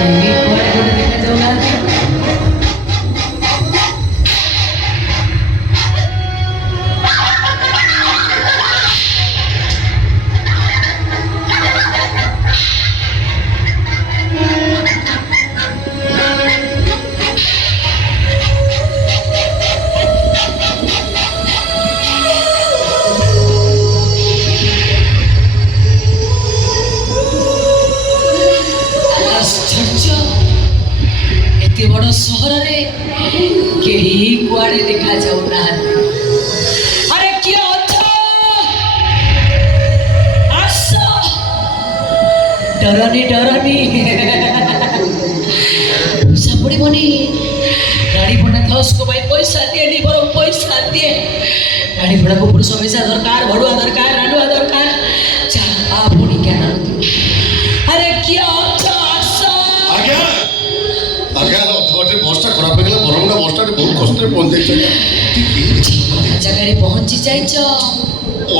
କେହି କୁଆଡ଼େ ଗୋଟେ ଦେଖାଯାଉନାହାନ୍ତି। एते बड़ सहर केही कुआड़े देखा जाऊ ना। अरे किए अच्छा आसो डरनी डरनी पैसा पड़ोनी गाड़ी भड़ा था उसको भाई पैसा दिए नहीं बरो पैसा दिए गाड़ी भड़ा को पुरुष पैसा दरकार भड़ुआ दरकार राडुआ दरकार चल आ पुणी क्या ना। अरे क्या अच्छा आसो आज्ञा आज्ञा अथवाटे बसटा खराब हो गला बरमुडा बसटा बहुत कष्ट पहुंच जाई जगह पहुंची जाइछ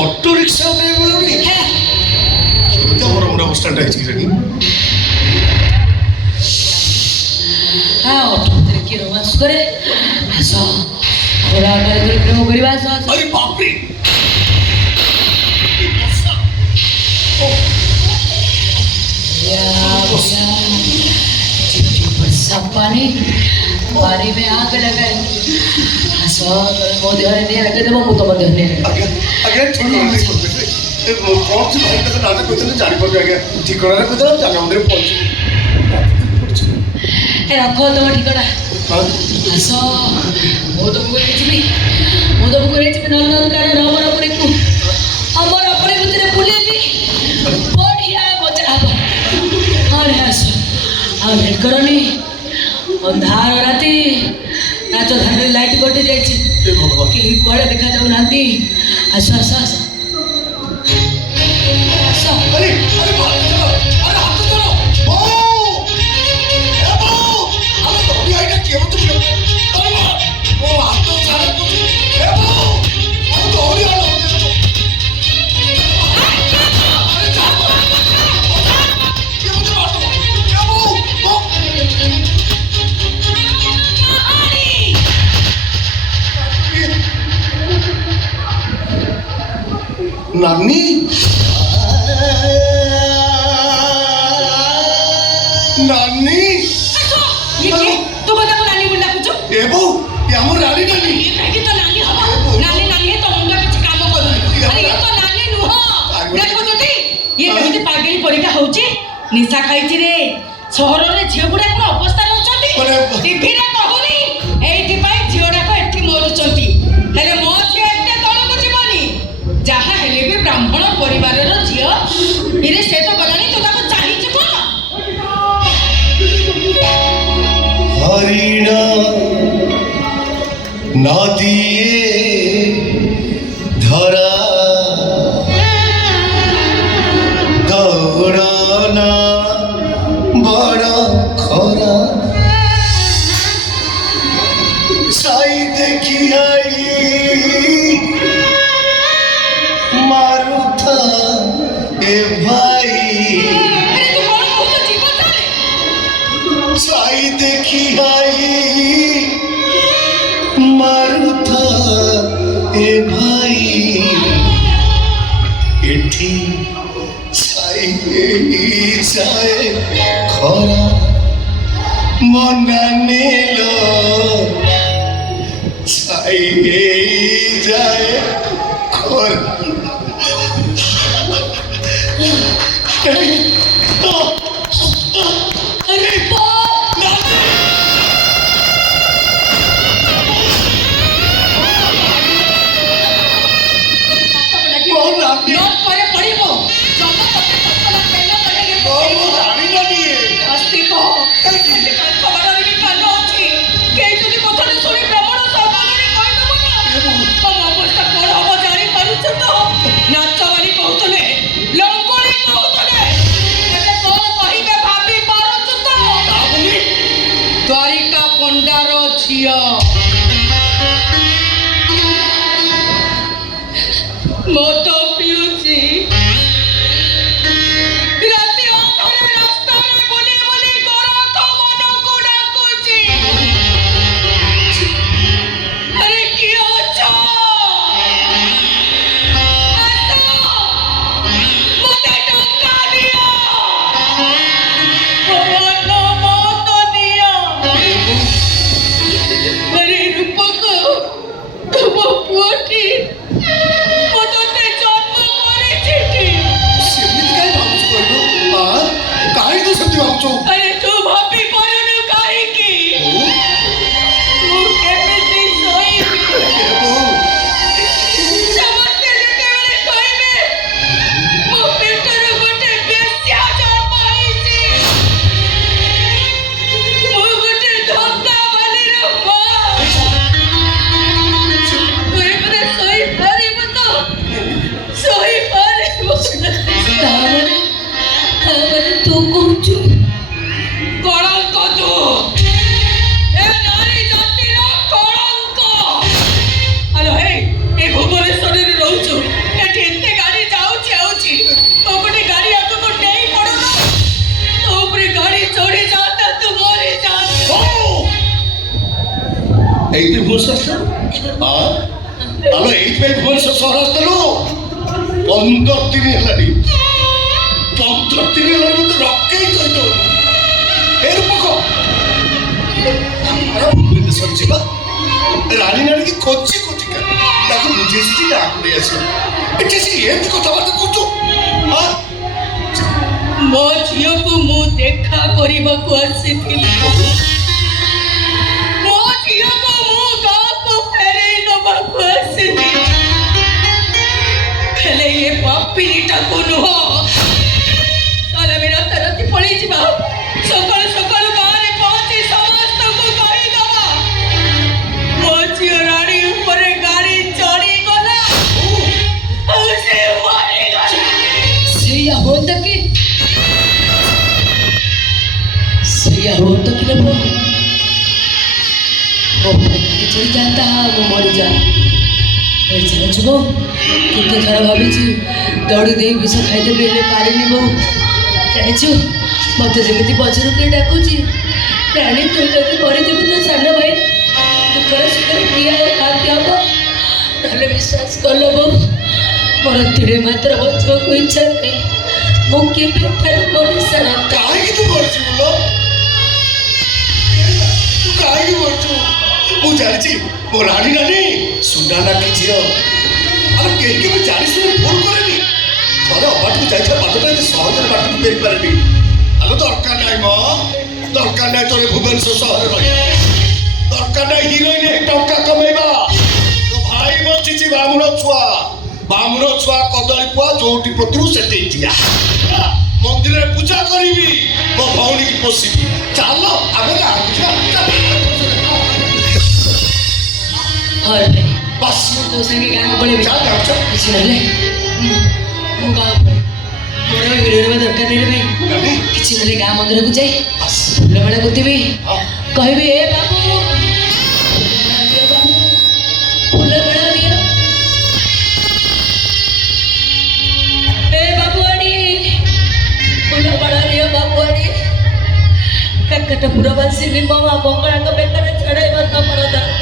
ऑटो रिक्शा पे बोलनी है तो बरमुडा बस स्टैंड आई छी हाँ ऑटो तेरे की रोमांस करे आसो घोड़ा करे तेरे प्रेम करबा आसो। अरे बाप रे पानी पानी में आग लगाए आसो मो देह नहीं लगे देव मु तुम देह नहीं आज्ञा आज्ञा छोड़ ए कौन सी भाई का नाटक करते जानी पड़ आज्ञा ठिकाना को तो जाना मंदिर पहुंच ए रखो तुम ठिकाना आसो मो तो बोले छी मो तो बोले छी नल नल का रबर अपने को हमर अपने भीतर बुलेली बढ़िया मजा आबो। अरे आसो आ लेट करनी अंधार राति नाच धान लाइट कटि जाइए कहीं कुआड़े देखा जाऊ ना। आस आस आस अरे अरे अरे हाथ चलो ओ ए बो अरे तो भी आइना केव तुम अरे वो हाथ तो सारे को ए बो अरे तो होरी आलो अरे जा ये मुझे मार दो ए बो नानी नानी ये तू बता को नानी बोला कुछ ए बो ये हमर रानी नानी ये नहीं तो नानी हो नानी नानी है तो मुंडा किछ काम करू। अरे ये तो नानी नुह देखो जति ये कहिते पागली परीक्षा होची निशा खाइची रे शहर रे झियो गुडा कोन अवस्था रहउचंती टीवी रे कहूनी एठी पाई झियोडा को एठी मोरुचंती हेले मो झियो एते तळको जीवनी जहा हेले भी ब्राह्मण परिवार रो झियो इरे से तो गलानी तो ताको चाहिछ कोन हरिण नदिए धरा दौड़ना बड़ खरा साई देखी आई मारुथा ए भाई अरे तू कोन कहतो जीवन जाने साई देखी आई मारुथा ए भाई एठी साई जाए खरा मना नेलो साई जाए खरा अरे बाप नोट करे पड़िबो जब तक सपना पेला करेगे अस्ति को खबर रे कान अछि के जदी कथा न सुनी ब्राह्मण सामने कहि दबो ना हम अवस्था कोन हो जानि पारुछ तो नाच वाली कहतले लंगोली कहतले ଭାବୁଛୁ ଆରେ ତୁ ଭାବି ପାରୁନୁ କାହିଁକି ମୁଁ କେମିତି ଶୋଇବି ଏ ବୋଉ ସମସ୍ତେ ଯେତେବେଳେ କହିବେ ମୋ ପେଟରୁ ଗୋଟେ ବେଶ୍ୟା ଜନ୍ମ ହେଇଛି ମୁଁ ଗୋଟେ ଧନ୍ଦାବାଲିର ମା ତୁ ଏପଟେ ଶୋଇପାରିବୁ ତ ଶୋଇପାରିବୁ ତାମାନେ ତୁ କହୁଛୁ କଳଙ୍କ ତୁ ଏ ନାରୀ ଜାତିର କଳଙ୍କ ଆଲୋ ହେ ଏ ଭୁବନେଶ୍ୱରରେ ରହୁଛୁ ଏଠି ଏତେ ଗାଡ଼ି ଯାଉଛି ଆଉଛି ତୋ ଗୋଟେ ଗାଡ଼ି ଆଗକୁ ନେଇ ପଡୁନ ତୋ ଉପରେ ଗାଡ଼ି ଚଢ଼ି ଯାଆନ୍ତା ତୁ ମରି ଯାଆନ୍ତୁ ଏଇଠି ଭୁବନେଶ୍ୱର ଆସିଲୁ ହଁ ଆଲୋ ଏଇଥିପାଇଁ ଭୁବନେଶ୍ୱର ସହର ଆସିଥିଲୁ 15 ଦିନ ହେଲାଣି 15 ଦିନ ହେଲାଣି ମତେ ରକେଇ କହିଦେଉ ଏ ରୂପକ ଆମର ଭୁବନେଶ୍ୱର ଯିବା ରାଣୀ ନାରୀକି ଖୋଜି ଖୋଜିକା ତାକୁ ବୁଝେଇଛି ଗାଁକୁ ନେଇ ଆସିବ ଏଠି ସେ ଏମିତି କଥାବାର୍ତ୍ତା କରୁଛୁ ହଁ ମୋ ଝିଅକୁ ମୁଁ ଦେଖା କରିବାକୁ ଆସିଥିଲି ମୋ ଝିଅକୁ ମୁଁ ଗାଁକୁ ଫେରେଇ ନେବାକୁ ଆସିଥିଲି ହେଲେ ଏ ପାପିନିଟାକୁ ନୁହଁ ତାହେଲେ ଆମେ ରାତାରାତି ପଳେଇ ଯିବା ସକାଳୁ ସକାଳୁ ଗାଁରେ ପହଞ୍ଚି ସମସ୍ତଙ୍କୁ କହିଦେବା ମୋ ଝିଅ ରାଣୀ ଉପରେ ଗାଡ଼ି ଚଢ଼ିଗଲା ଆଉ ସେ ମରିଗଲା ସେଇଆ ହୁଅନ୍ତା କି ଲୋକ ଚଳି ଯାଆନ୍ତା ମୁଁ ମରିଯାଏ ଛାଡ଼ୁଛୁ ବୋଉ କେତେ ଥର ଭାବିଛି ଦୌଡ଼ି ଦେଇ ବିଷ ଖାଇଦେବି ହେଲେ ପାରିନି ବୋଉ ଜାଣିଛୁ ମୋତେ ଯେମିତି ପଛରୁ କିଏ ଡାକୁଛି ରାଣୀ ତୁ ଯଦି ମରିଯିବୁ ତ ସାନ ଭାଇ ଦୁଃଖରେ ସୁଖରେ କିଏ ଆଉ ଖାଦ୍ୟ ହବ ନହେଲେ ବିଶ୍ୱାସ କଲ ବୋଉ ମୋର ତିଳେ ମାତ୍ର ବଞ୍ଚିବାକୁ ଇଚ୍ଛା ନାହିଁ ମୁଁ କେବେ ଠାରୁ ମଣିଷର କାହିଁକି ତୁ କରୁଛୁ ବୋଲ ତୁ କାହିଁକି କରୁଛୁ ମୁଁ ଜାଣିଛି ମୋ ରାଣୀ ନାନୀ ସୁନା ନାକି ଝିଅ ଆମେ କେହି କେବେ ଜାଣି ଶୁଣି ଭୁଲ କରେନି ଥରେ ଅବାଟକୁ ଯାଇଥିବା ବାଟଟା ଏତେ ସହଜରେ ବାଟକୁ ଫେରିପାରେନି ଆଲୋ ଦରକାର ନାହିଁ ମ ଦରକାର ନାହିଁ ତୋର ଭୁବନେଶ୍ୱର ସହରରେ ରହିବା ଦରକାର ନାହିଁ ହିରୋଇନ ଟଙ୍କା କମେଇବା ତୋ ଭାଇ ବଞ୍ଚିଛି ବାମୁଣ ଛୁଆ କଦଳୀ ପୁଆ ଯୋଉଠି ପୋତିବୁ ସେଠି ଠିଆ ମନ୍ଦିରରେ ପୂଜା କରିବି ମୋ ଭଉଣୀକି ପୋଷିବି ଚାଲ ଆମେ ଗାଁକୁ ଯିବା ହରେ ଭାଇ ବାସ୍ ମୁଁ ତୋ ସାଙ୍ଗେ ଗାଁକୁ ପଳେଇବି ଚାଲ ଯାଉଛ କିଛି ନହେଲେ ମୁଁ ଗାଁ ପଳେଇ ମୋର ଭିଡ଼ିଓ ନେବା ଦରକାର ନାହିଁ ରେ ଭାଇ କିଛି ନହେଲେ ଗାଁ ମନ୍ଦିରକୁ ଯାଇ ବାସ୍ ଫୁଲମାଳ ଗୁନ୍ଥିବି ହଁ କହିବି ଏ ବାବୁ ଫୁଲମାଳ ଦିଅ ଏ ବାବୁଆଣୀ ଫୁଲମାଳ ଦିଅ ବାବୁଆଣୀ କାକଟ ପୁରବାସୀ ନିମ ମା ବଙ୍ଗଳାଙ୍କ ବେକରେ ଛଡ଼େଇବା ତମର ଧର୍ମ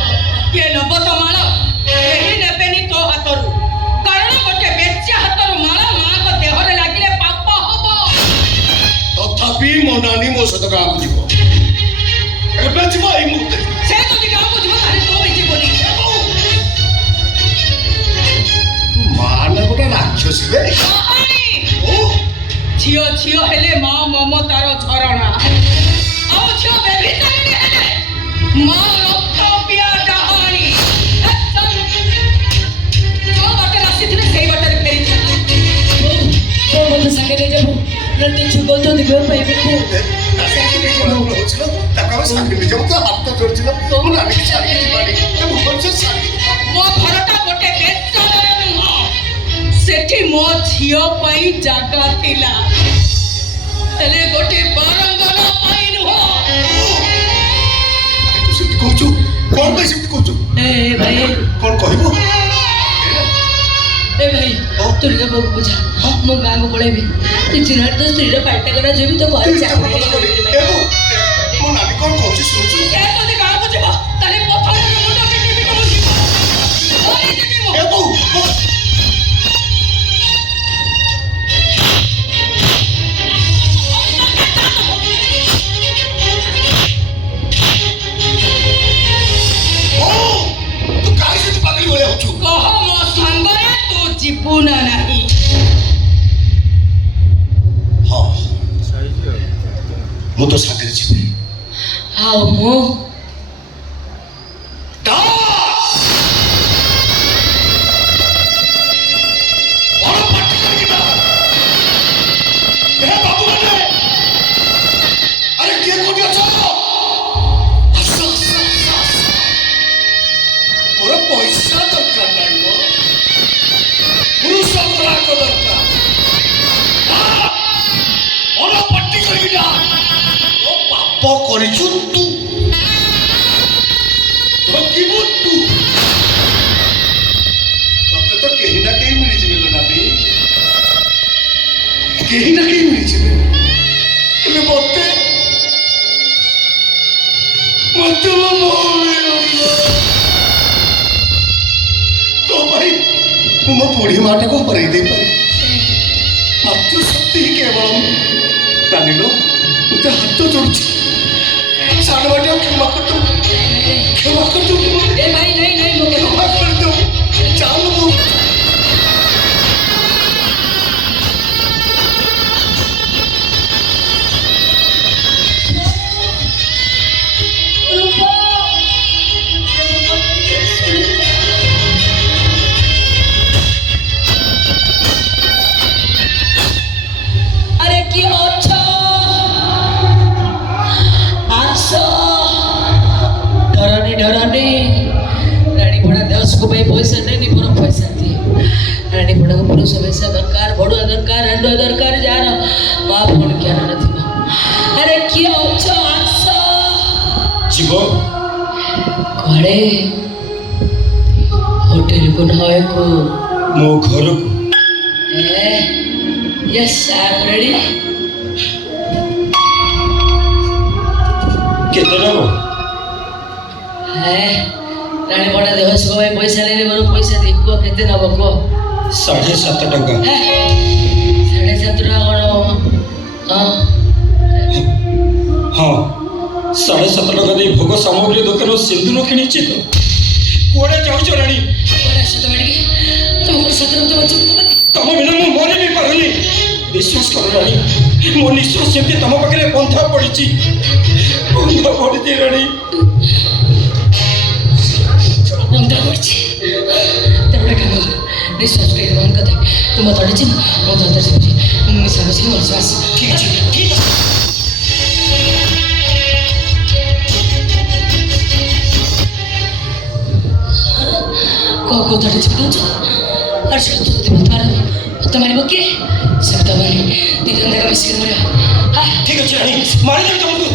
କିଏ ନେବ ତ ମାଳ କେହି ନେବେନି ତୋ ହାତରୁ କାରଣ ଗୋଟେ ବେଶ୍ୟା ହାତରୁ ମାଳ ମାଙ୍କ ଦେହରେ ଲାଗିଲେ ପାପ ହବ ତଥାପି ମୋ ନାନୀ ମୋ ସହିତ ଗାଁକୁ ଯିବ ଏବେ ଯିବ ଏଇ ମୁହୂର୍ତ୍ତରେ ସେ ଯଦି ଗାଁକୁ ଯିବ ତାହେଲେ ତୁ ବି ଯିବନି ମା ନା ଗୋଟେ ରାକ୍ଷସୀ ବେ କହାଣୀ ଓ ଝିଅ ଝିଅ ହେଲେ ମା ମମତାର ଝରଣା ଆଉ ଝିଅ ବେବିଚାରିଣୀ ହେଲେ ମା ରକ୍ତ ପିଆ ଡାହାଣୀ ଯୋଉ ବାଟରେ ଆସିଥିଲେ ସେଇ ବାଟରେ ଫେରିଯିବ ମୋତେ ସାଙ୍ଗେ ନେଇଯାବୁ ତୁ ଯୁଗ ତ ଦିଗ ପାଇବି ମୁଁ ତାକୁ ଆମେ ସାଙ୍ଗରେ ନେଇଯାଉ ତ ହାତ ଧରିছিল ମୋ ନାନୀକି ଛାଡ଼ିକି ଯିବାନି ଭୁବନେଶ୍ୱର ଛାଡ଼ିକି ମୋ ଘରଟା ଗୋଟେ ବେଶ୍ୟାଳୟ ନୁହଁ ସେଠି ମୋ ଝିଅ ପାଇଁ ଜାଗା ଥିଲା ହେଲେ ଗୋଟେ ବାରଙ୍ଗନା ପାଇଁ ନୁହଁ ତୁ ସେମିତି କହୁଛୁ କଣ ପାଇଁ ସେମିତି କହୁଛୁ ଏ ଭାଇ କଣ କହିବୁ ଏ ଭାଇ ତୁ ଟିକେ ବୋଉକୁ ବୁଝା ମୁଁ ଗାଁକୁ ପଳେଇବି କିଛି ନହେଲେ ତ ସ୍ତ୍ରୀର ପାଲ୍ଟା କରା ଯିବି ତ ଘରେ ଚାକିରି ମୋ ନାନୀ କଣ କହୁଛି ଶୁଣୁଛୁ ଏ ଯଦି ଗାଁକୁ ଯିବ ତାହେଲେ ପଥରରେ ମୁଣ୍ଡ ପିଟିବି ତମ ଜୀବନ ମରିଯିବି ମୁଁ ଏ ବୋଉ ତୁ କାହିଁ ସେଠି ପାଗଳି ଭଳିଆ ହଉଛୁ କହ ମୋ ସାଙ୍ଗରେ ତୁ ଯିବୁ ନା ନାହିଁ ହଁ ମୁଁ ତୋ ସାଥିରେ ଯିବି। ଆଉ ମୁଁ କରିଛୁ ତୁ ଠକିବୁ ତୁ। ତତେ ତ କେହି ନା କେହି ମିଳିଯିବେ ଲୋ ନାନୀ, କେହି ନା କେହି ମିଳିଯିବେ। କିନ୍ତୁ ମତେ ମତେ ମୋ ଭଉଣୀ ତୋ ପାଇଁ ମୁଁ ମୋ ବୁଢ଼ୀ ମାଟାକୁ ହରେଇ ଦେଇପାରେ। ମାତ୍ର ସତ୍ୟ କେବଳ ନାନୀ ଲୋ, ମୁଁ ତ ହାତ ଯୋଡୁଛି, ସାନ ବାଟିଆ କ୍ଷମା କରିଦବୁ, କ୍ଷମା କରିଦବୁ। ଏ ଭାଇ ନାଇଁ ନାଇଁ ମୋ କ୍ଷମା କରିଦବୁ, ଚାଲ ମୁଁ আরে কি হচ্ছে আসো डराने डराने रानी बड़ा दस को भाई पैसा नहीं नहीं बड़ा पैसा थी रानी बड़ा को पुरुष वैसा दरकार बड़ा दरकार अंडो दरकार जा रहा माँ फोन क्या ना थी अरे क्या अच्छा आसा जीव कड़े होटल को ना है को मो घर को यस आई एम रेडी केते नबो है रानी बड़ा देह सुख भाई पैसा नहीं बड़ो पैसा दे को केते नबो को 7.5 टका। 7.5 टका हाँ हाँ 7.5 टका दे भोग सामग्री दुकान सिंदूर किणी तो कोड़े जाऊच रानी बड़ा सत बैठ तुमको सतर तो बच्चों तम बिना मु मरी भी पारुनी। विश्वास कर रानी, मो निश्वास जेमती तम पाखे बंधा पड़ी बंधा पड़ी रानी बंधा पड़ी तेरा काम निश्वास कर बंद कर दे तुम थोड़ी चिन मो तो अंदर से मिसा मिसा विश्वास ठीक है ठीक है को थोड़ी चिपका और से तो तुम्हारे बक्के सब तुम्हारे दिल अंदर का मिस्किन मरे हाँ ठीक है रानी मार दे तुमको।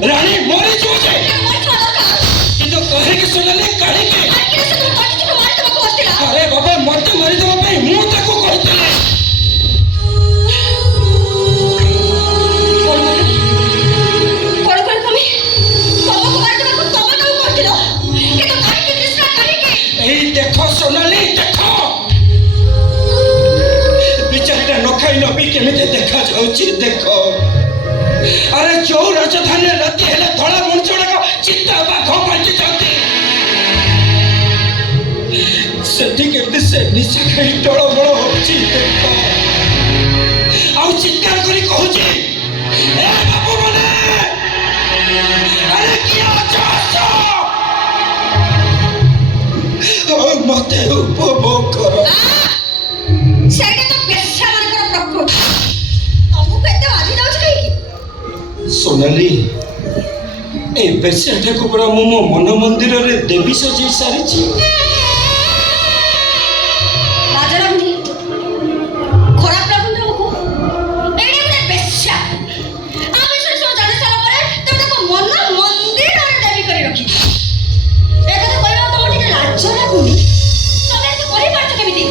रानी मरी जो जाए किंतु कहे के सुनले कहे के अरे बाबा मत मरी दो भाई मु ताको कहतले कोण कोण कमी तब को मार देबा तब ना कहतिलो के तो काहे के कृष्णा काहे के ए देखो सोनाली देखो बिचारीटा न खाई न पी केमिते देखा जाउची देखो। अरे जो राजधानी राति हेले धड़ा मनुष्य चित्ता बाघ पाल्टी जाती सेठी केमती से निशा खाई टळमळ होची देखो आउ चित्कार करी कहूची ए बाबू माने अरे किया चाहतो ओ मते उपभोग करो ସେଇଟା ତ ବେଶ୍ୟାମାନଙ୍କର ପ୍ରକୃତି ତମକୁ ଏତେ ବାଜି ଯାଉଛି କାହିଁକି सोनाली ए बेसियाटा को पूरा मो मन मंदिर रे देवी सजी सारी राजारामजी खराब लागुन तमको एडे गुडे बेश्या आमे सो जाने सारा परे तमे ताको मन मंदिर रे देवी करी रखी एटा तो कहबा तम टिके लाज लागुनी तमे तो कहि पारछ केमिति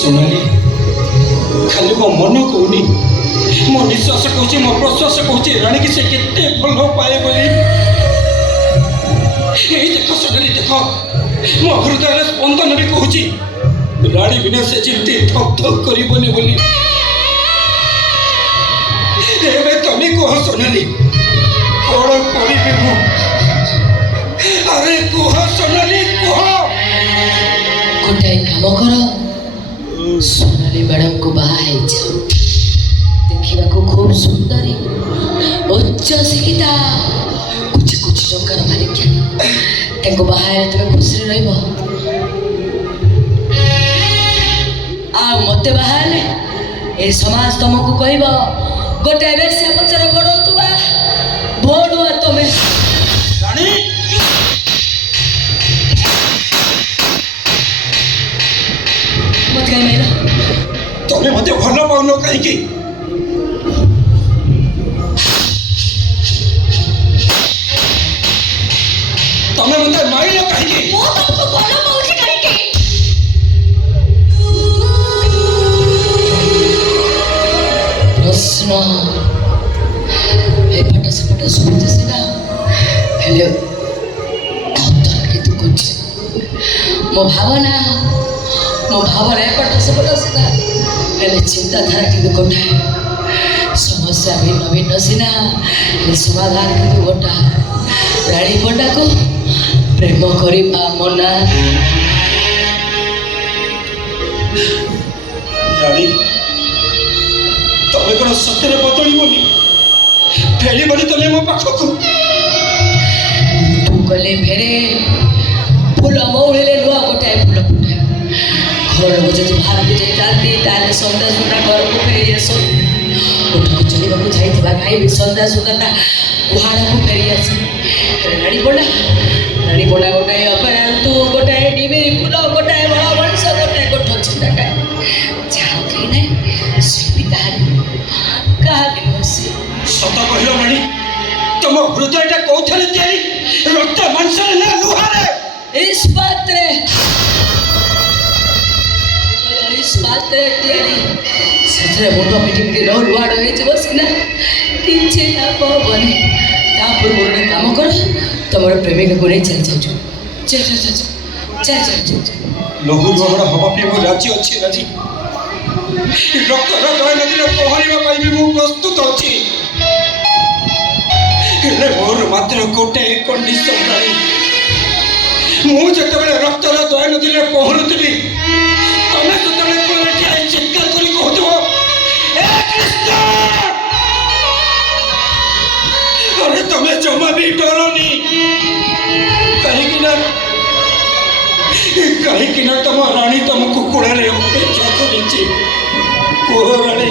सोनाली खाली मो मन कहूनी मो निश्वास कहूँ मो प्रश्वास कहूँ राणी की से केते भल पाए बोली এই দেখো সোনালি দেখ ମୋ ହୃଦୟର ସ୍ପନ୍ଦନ ବି କହୁଛି ରାଣୀ ବିନା ସେ ଯେମିତି ଥକ୍ ଥକ୍ କରିବନି ବୋଲି। ଏବେ ତମେ କୁହ সোনালি କଣ କରିବି ମୁଁ? ଆରେ କୁହ সোনালি କୁହ। ଗୋଟାଏ କାମ କର, সোনালি ମ୍ୟାଡମକୁ ବାହା ହେଇଯାଅ। ଦେଖିବାକୁ ଖୁବ ସୁନ୍ଦରୀ, ଉଚ୍ଚ ଶିକ୍ଷିତା, କୋଟି କୋଟି ଟଙ୍କାର ମାଲିକ। ତାଙ୍କୁ ବାହା ହେଲେ ତୁମେ ଖୁସିରେ ରହିବ। ଆଉ ମତେ ବାହା ହେଲେ ଏ ସମାଜ ତମକୁ କହିବ ଗୋଟାଏ ବେଶ୍ୟା ପଛରେ ଗୋଡ଼ଉଥିବା ଭୋଡୁଆ ତମେ। ରାଣୀ ମତେ କାହିଁ ମାଇଲ? ତମେ ମତେ ଭଲ ପାଉନ କାହିଁକି? ତମେ ମତେ ମାଇଲ କାହିଁକି? ମୁଁ ତମକୁ ଭଲ ପାଉଛି କାହିଁକି? ପ୍ରଶ୍ନ ଏପଟ ସେପଟ ଶୁଣୁଛି ସିନା, ହେଲେ ଉତ୍ତର କିନ୍ତୁ କରୁଛି। ମୋ ଭାବନା ଏପଟ ସେପଟ ସିନା, ହେଲେ ଚିନ୍ତାଧାରା କିନ୍ତୁ ଗୋଟାଏ। ସମସ୍ୟା ଭିନ୍ନ ଭିନ୍ନ ସିନା, ହେଲେ ସମାଧାନ କିନ୍ତୁ ଗୋଟା। ରାଣୀ ପଣ୍ଡାକୁ ପ୍ରେମ କରିବା ମନା। ରାଣୀ ତମେ କଣ ସତରେ ବଦଳିବନି? ଫେରିବନି ତମେ ମୋ ପାଖକୁ? ତୁ ଗଲେ ଫେରେ, ଫୁଲ ମଉଳିଲେ ନୂଆ ଗୋଟାଏ ଫୁଲ ଫୁଟେ। ଘର ଲୋକ ଯଦି ବାହାରକୁ ଯାଇଥାନ୍ତି ତାହେଲେ ସନ୍ଧ୍ୟା ସୁଦ୍ଧା ଘରକୁ ଫେରି ଆସ। କୋଠକୁ ଚଳିବାକୁ ଯାଇଥିବା ଗାଈ ବି ସନ୍ଧ୍ୟା ସୁଦ୍ଧା ତା ଗୁହାଳକୁ ଫେରି ଆସେ। ରାଣୀ ପଣ୍ଡା ଗୋଟାଏ ଅପେରା, ତୁ ଗୋଟାଏ ଡିବିରି ଫୁଲ, ଗୋଟାଏ ବଳ ମଣିଷ, ଗୋଟାଏ ଗୋଠ ଚିନ୍ତା କାଏ ଯାହା କେହି ନାହିଁ। ସେ ବି ତାହାରି କାହାରି ବସି। ସତ କହିଲ ରାଣୀ, ତମ ହୃଦୟଟା କୋଉଥିରେ ତିଆରି? ରକ୍ତ ମାଂସରେ ନା ଲୁହାରେ? ଇସ୍ପାତରେ ତିଆରି। ସେଥିରେ ମୁଣ୍ଡ ପିଟି ପିଟି ଲୁହାଡ଼ ହେଇଯିବ ସିନା, କିଛି ଲାଭ ହବନି। ତା ପୂର୍ବରୁ ଗୋଟେ କାମ କର, ତମର ପ୍ରେମିକାକୁ ନେଇ ଚାଲି ଯାଉଛୁ। ଲହୁ ଲୁହାଣ ହବା ପାଇଁ ମୁଁ ରାଜି ଅଛି। ରାଜି ରକ୍ତର ଦୟା ନଦୀରେ ପହଁରିବା ପାଇଁ ବି ମୁଁ ପ୍ରସ୍ତୁତ ଅଛି। ହେଲେ ମୋର ମାତ୍ର ଗୋଟାଏ କଣ୍ଡିସନ ରାଣୀ। ମୁଁ ଯେତେବେଳେ ରକ୍ତର ଦୟା ନଦୀରେ ପହଁରୁଥିବି, ତମେ ସେତେବେଳେ କୋଳରେ ଠିଆ ହେଇ ଚିତ୍କାର କରି କହୁଥିବ, ଏ କୃଷ୍ଣ! ଆରେ ତମେ ଜମା ବି ଡରନି। କାହିଁକି ନା ତମ ରାଣୀ ତମକୁ କୋଳରେ ଅପେକ୍ଷା କରିଛି। କୁହ ରାଣୀ,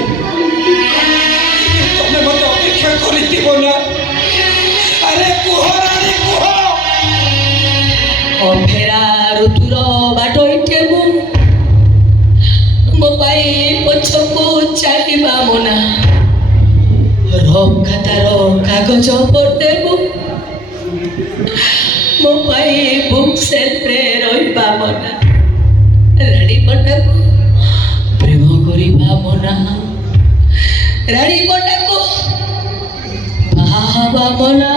ତମେ ମତେ ଅପେକ୍ଷା କରିଥିବ ନା? ଆରେ କୁହ ରାଣୀ କୁହ। ଅଫେରା ଋତୁର ବାଟ ଏଠେବୁ, ମୋ ପାଇଁ ପଛକୁ ଚାଲିବା ମନା। ରଫ୍ ଖାତାର କାଗଜ ପଢ଼ଦେବୁ, ମୋ ପାଇଁ ବୁକ୍ ସେଲ୍ଫରେ ରହିବା ମନା। ରାଣୀ ପଣ୍ଡାକୁ ପ୍ରେମ କରିବା ମନା। ରାଣୀ ପଣ୍ଡାକୁ ବାହା ହେବା ମନା।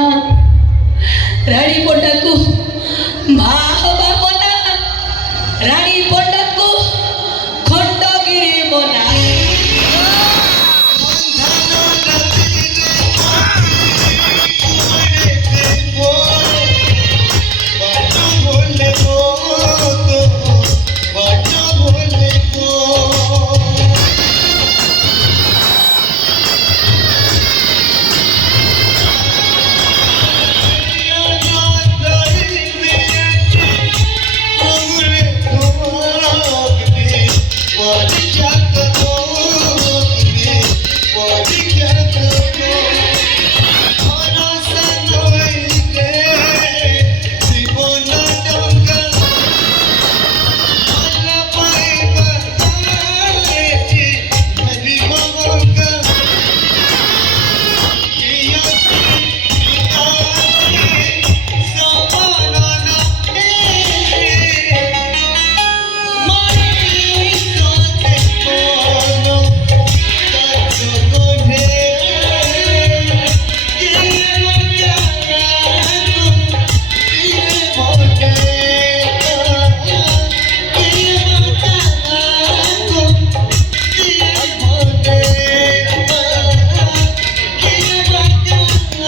ରାଣୀ